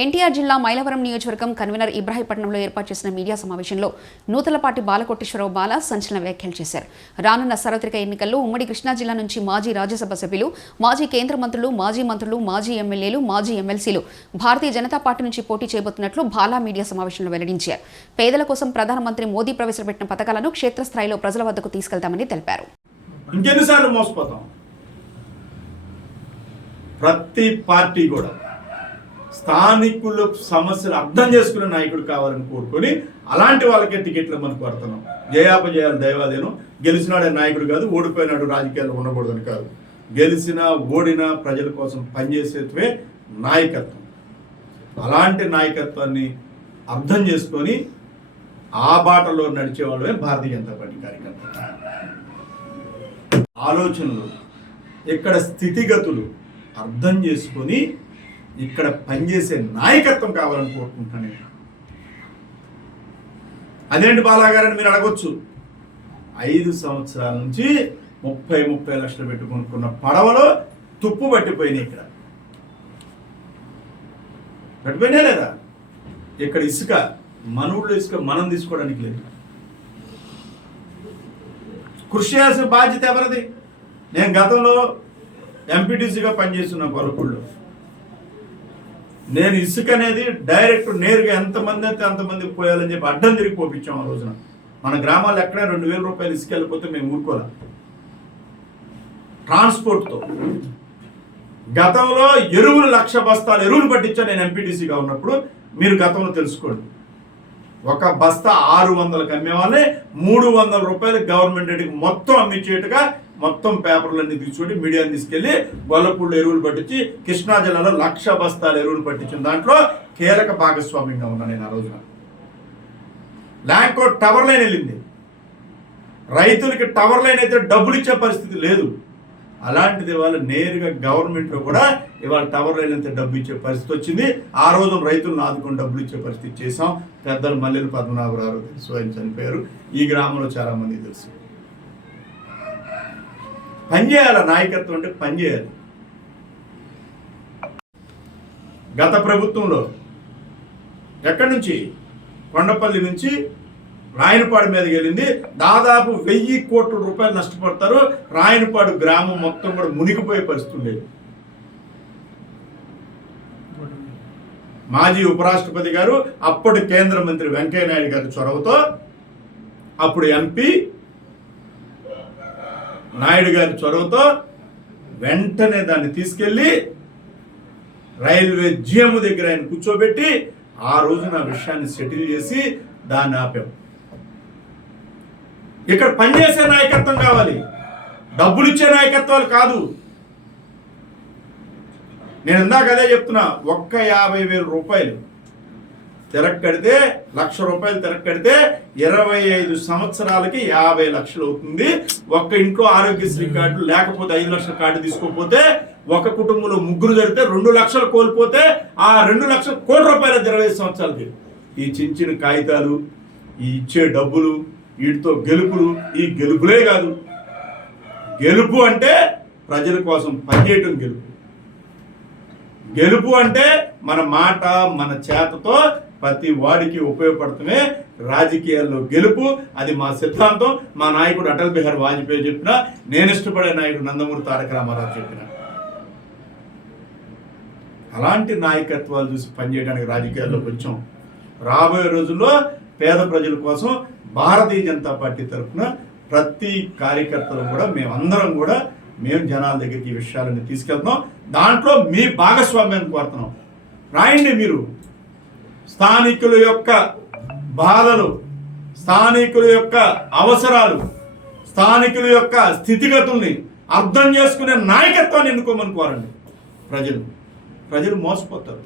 ఎన్టీఆర్ జిల్లా మైలవరం నియోజకవర్గం కన్వీనర్ ఇబ్రాహీపట్నంలో ఏర్పాటు చేసిన మీడియా సమావేశంలో నూతలపాటి బాలకోటేశ్వరరావు బాల సంచలన వ్యాఖ్యలు చేశారు. రానున్న సార్వత్రిక ఎన్నికల్లో ఉమ్మడి కృష్ణా జిల్లా నుంచి మాజీ రాజ్యసభ సభ్యులు, మాజీ కేంద్ర మంత్రులు, మాజీ ఎమ్మెల్యేలు, మాజీ ఎమ్మెల్సీలు భారతీయ జనతా పార్టీ నుంచి పోటీ చేయబోతున్నట్లు బాలా మీడియా సమావేశంలో వెల్లడించారు. పేదల కోసం ప్రధానమంత్రి మోదీ ప్రవేశపెట్టిన పథకాలను క్షేత్రస్థాయిలో ప్రజల వద్దకు తీసుకెళ్తామని తెలిపారు. ఇంకెన్నిసార్లు మోసపోతాం? ప్రతి పార్టీ కూడా స్థానికుల సమస్యలు అర్థం చేసుకునే నాయకుడు కావాలని కోరుకొని అలాంటి వాళ్ళకే టికెట్లు మనం కోరుతున్నాం. జయాపజయాలు దైవాదేనం. గెలిచినాడే నాయకుడు కాదు, ఓడిపోయినాడు రాజకీయాల్లో ఉండకూడదని కాదు. గెలిచినా ఓడినా ప్రజల కోసం పనిచేసేవే నాయకత్వం. అలాంటి నాయకత్వాన్ని అర్థం చేసుకొని ఆ బాటలో నడిచే వాళ్ళే భారతీయ జనతా పార్టీ కార్యకర్తలు. ఆలోచనలు, ఇక్కడ స్థితిగతులు అర్థం చేసుకొని ఇక్కడ పనిచేసే నాయకత్వం కావాలని కోరుకుంటున్నాను నేను. అదేంటి బాలాగారని మీరు అడగొచ్చు. 5 సంవత్సరాల నుంచి 30 లక్షలు పెట్టుకున్న పడవలో తుప్పు పట్టిపోయినాయి. ఇక్కడ పట్టిపోయినా లేదా? ఇక్కడ ఇసుక, మన ఊళ్ళో ఇసుక మనం తీసుకోవడానికి లేదు. కృషి చేయాల్సిన బాధ్యత ఎవరిది? నేను గతంలో ఎంపీటీసీగా పనిచేస్తున్నా పలుకుళ్ళు. నేను ఇసుక అనేది డైరెక్ట్ నేరుగా ఎంతమంది అయితే అంతమందికి పోయాలని చెప్పి అడ్డం తిరిగి పోపించాం. ఆ రోజున మన గ్రామాల్లో ఎక్కడ 2000 రూపాయలు ఇసుక వెళ్ళిపోతే మేము ఊరుకోలే. ట్రాన్స్పోర్ట్తో గతంలో ఎరువులు 1,00,000 బస్తాలు ఎరువులు పట్టించాను నేను ఎంపీటీసీగా ఉన్నప్పుడు. మీరు గతంలో తెలుసుకోండి. ఒక బస్తా 600కి అమ్మేవాళ్ళే 300 రూపాయలు గవర్నమెంట్ రేటుకి మొత్తం అమ్మించేట్టుగా మొత్తం పేపర్లన్నీ తీసుకొని మీడియాని తీసుకెళ్లి గొల్లపూడిలో ఎరువులు పట్టించి కృష్ణా జిల్లాలో 1,00,000 బస్తాలు ఎరువులు పట్టించిన దాంట్లో కీలక భాగస్వామ్యంగా ఉన్నా నేను. ఆ రోజున ల్యాంకో టవర్ లైన్ వెళ్ళింది. రైతులకి టవర్ లైన్ అయితే డబ్బులు ఇచ్చే పరిస్థితి లేదు. అలాంటిది ఇవాళ నేరుగా గవర్నమెంట్లో కూడా ఇవాళ టవర్ లైన్ అయితే డబ్బు ఇచ్చే పరిస్థితి వచ్చింది. ఆ రోజు రైతులను ఆదుకొని డబ్బులు ఇచ్చే పరిస్థితి చేసాం. పెద్దలు మల్లెలు పద్మనాభరావు తెలుసు, ఆయన చనిపోయారు. ఈ గ్రామంలో చాలా మంది తెలుసు. పనిచేయాలి. నాయకత్వం అంటే పనిచేయాలి. గత ప్రభుత్వంలో ఎక్కడి నుంచి కొండపల్లి నుంచి రాయనపాడు మీదకి వెళ్ళింది. దాదాపు 1000 కోట్ల రూపాయలు నష్టపడతారు. రాయనపాడు గ్రామం మొత్తం కూడా మునిగిపోయే పరిస్థితి ఉండేది. మాజీ ఉపరాష్ట్రపతి గారు, అప్పటి కేంద్ర మంత్రి వెంకయ్య నాయుడు గారి చొరవతో, అప్పుడు ఎంపీ నాయుడు గారి చొరవతో వెంటనే దాన్ని తీసుకెళ్లి రైల్వే జిఎం దగ్గర ఆయన కూర్చోబెట్టి ఆ రోజున విషయాన్ని సెటిల్ చేసి దాన్ని ఆపాం. ఇక్కడ పనిచేసే నాయకత్వం కావాలి, డబ్బులు ఇచ్చే నాయకత్వాలు కాదు. నేను ఇందాక అదే చెప్తున్నా. 50,000 రూపాయలు తిరక్కడితే, 1,00,000 రూపాయలు తిరక్కడితే 25 సంవత్సరాలకి 50 లక్షలు అవుతుంది. ఒక్క ఇంట్లో ఆరోగ్యశ్రీ కార్డు లేకపోతే 5 లక్షల కార్డు తీసుకోకపోతే, ఒక కుటుంబంలో 3 జరిగితే 2 లక్షలు కోల్పోతే ఆ 2 లక్షల కోట్ల రూపాయలు 25 సంవత్సరాలకి. ఈ చిన్న కాగితాలు, ఈ ఇచ్చే డబ్బులు, వీటితో గెలుపులు, ఈ గెలుపులే కాదు. గెలుపు అంటే ప్రజల కోసం పనిచేయటం గెలుపు. గెలుపు అంటే మన మాట, మన చేతతో ప్రతి వాడికి ఉపయోగపడుతుమే రాజకీయాల్లో గెలుపు. అది మా సిద్ధాంతం. మా నాయకుడు అటల్ బిహారీ వాజ్పేయి చెప్పిన, నేను ఇష్టపడే నాయకుడు నందమూరి తారక రామారావు చెప్పిన. అలాంటి నాయకత్వాలు చూసి పనిచేయడానికి రాజకీయాల్లోకి వచ్చాం. రాబోయే రోజుల్లో పేద ప్రజల కోసం భారతీయ జనతా పార్టీ తరఫున ప్రతి కార్యకర్తలు కూడా మేమందరం కూడా మేము జనాల దగ్గరికి ఈ విషయాలను తీసుకెళ్తున్నాం. దాంట్లో మీ భాగస్వామ్యాన్ని కోరుతున్నాం. రాయండి. మీరు స్థానికుల యొక్క బాధలు, స్థానికుల యొక్క అవసరాలు, స్థానికుల యొక్క స్థితిగతుల్ని అర్థం చేసుకునే నాయకత్వాన్ని ఎన్నుకోమని కోరండి. ప్రజలు మోసపోతారు.